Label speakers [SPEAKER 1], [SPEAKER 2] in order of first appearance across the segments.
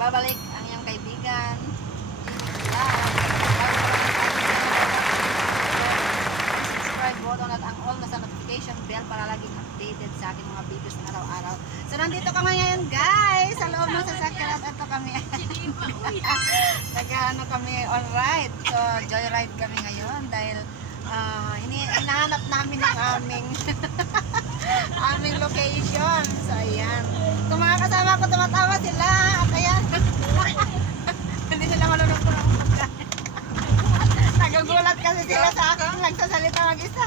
[SPEAKER 1] Babalik ang iyong kaibigan. subscribe button at ang all na sa notification bell para laging updated sa aking mga videos na araw-araw. So nandito kami ngayon guys sa loob ng sasakyan at ito kami. Nag-ano kami on ride. So joyride kami ngayon dahil ah, ini hinahanap namin ang aming aming location. So ayan. Kung mga kasama ko tumatawa sila at ayan. Hindi sila malulong ko ng pagkain. Nagugulat kasi sila sa akin nagsasalita mag-isa.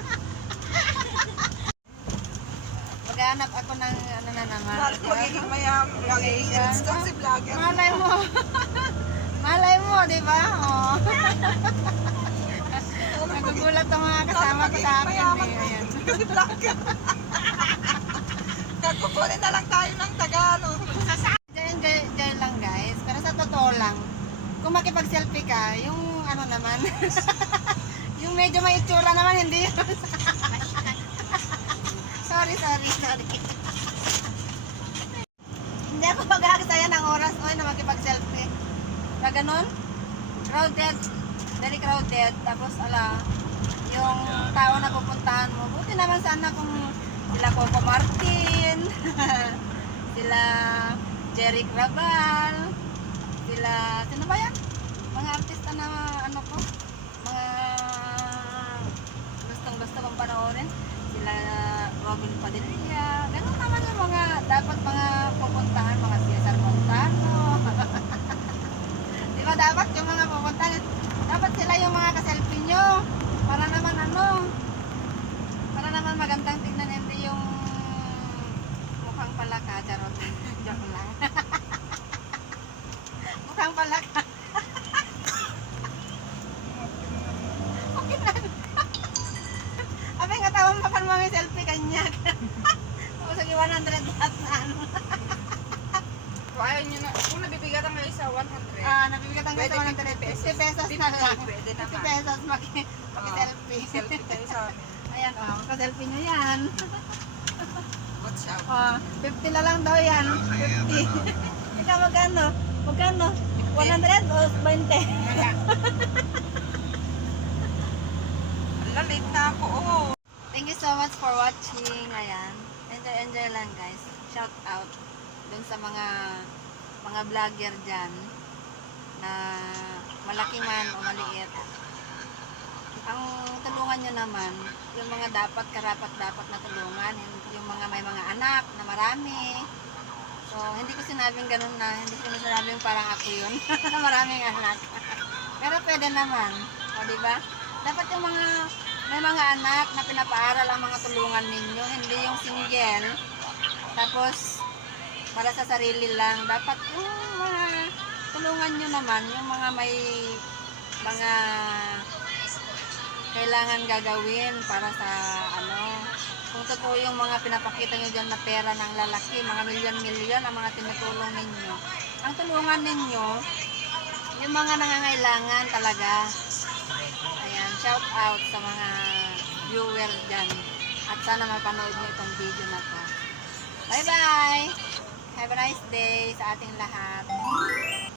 [SPEAKER 1] Maghanap ako ng ano na naman.
[SPEAKER 2] Magiging mayam, magiging instance si vlogger.
[SPEAKER 1] Malay mo. Malay mo, di ba? Oh. Nagugulat ang mga kasama ko sa akin.
[SPEAKER 2] Mayaman. Si vlogger. Nagkukunin na lang tayo ng Tagalog.
[SPEAKER 1] Diyan, diyan, diyan lang guys. Pero sa totoo lang, kung makipag-selfie ka, yung ano naman, yung medyo may itsura naman, hindi yun. sorry, sorry, sorry. hindi ako mag-aaksaya ng oras oy na makipag-selfie. Na ganun, crowded, very crowded, tapos ala, yung tao na pupuntahan mo. Buti naman sana kung sila Coco Martin, sila Jeric Rabal, sila, sino ba yan? Mga artista na ano ko, mga gustong gusto kong panoorin. Sila Robin Padilla, ganun naman yung mga dapat mga pupuntahan, mga Cesar Montano. Di ba dapat yung mga pupuntahan, dapat sila yung mga kaselfie nyo. Para naman ano, para naman magandang tignan, hindi yung mukhang palaka, charot. Joke lang. mukhang palaka. okay na. Abi nga tawang makan mga selfie kanya. Tapos lagi 100 baht na ano.
[SPEAKER 2] Ayaw nyo na. Kung nabibigatan kayo sa 100.
[SPEAKER 1] Ah, nabibigatan ka
[SPEAKER 2] Pwede
[SPEAKER 1] sa
[SPEAKER 2] 50
[SPEAKER 1] 100 50 pesos na lang.
[SPEAKER 2] Pwede
[SPEAKER 1] 50
[SPEAKER 2] naman.
[SPEAKER 1] pesos maki- maki-selfie.
[SPEAKER 2] Selfie kayo sa amin.
[SPEAKER 1] Ayan, oh, maka-selfie nyo yan.
[SPEAKER 2] Watch out.
[SPEAKER 1] Oh, 50 na lang daw yan. 50. Ikaw magkano? Magkano? 100 o 20?
[SPEAKER 2] Ala, late na ako. Oh.
[SPEAKER 1] Thank you so much for watching. Ayan. Enjoy, enjoy lang guys. Shout out dun sa mga mga vlogger dyan na malaki man o maliit. Ang tulungan nyo naman, yung mga dapat karapat dapat na tulungan, yung mga may mga anak na marami. So, hindi ko sinabing ganun na, hindi ko sinabing parang ako yun, maraming anak. Pero pwede naman, o di ba? Dapat yung mga may mga anak na pinapaaral ang mga tulungan ninyo, hindi yung single. Tapos, para sa sarili lang, dapat yung tulungan nyo naman, yung mga may mga kailangan gagawin para sa ano, kung totoo yung mga pinapakita nyo dyan na pera ng lalaki, mga milyon-milyon ang mga tinutulong ninyo. Ang tulungan ninyo, yung mga nangangailangan talaga. Ayan, shout out sa mga viewer dyan. At sana mapanood nyo itong video na to. Bye-bye! Have a nice day sa ating lahat.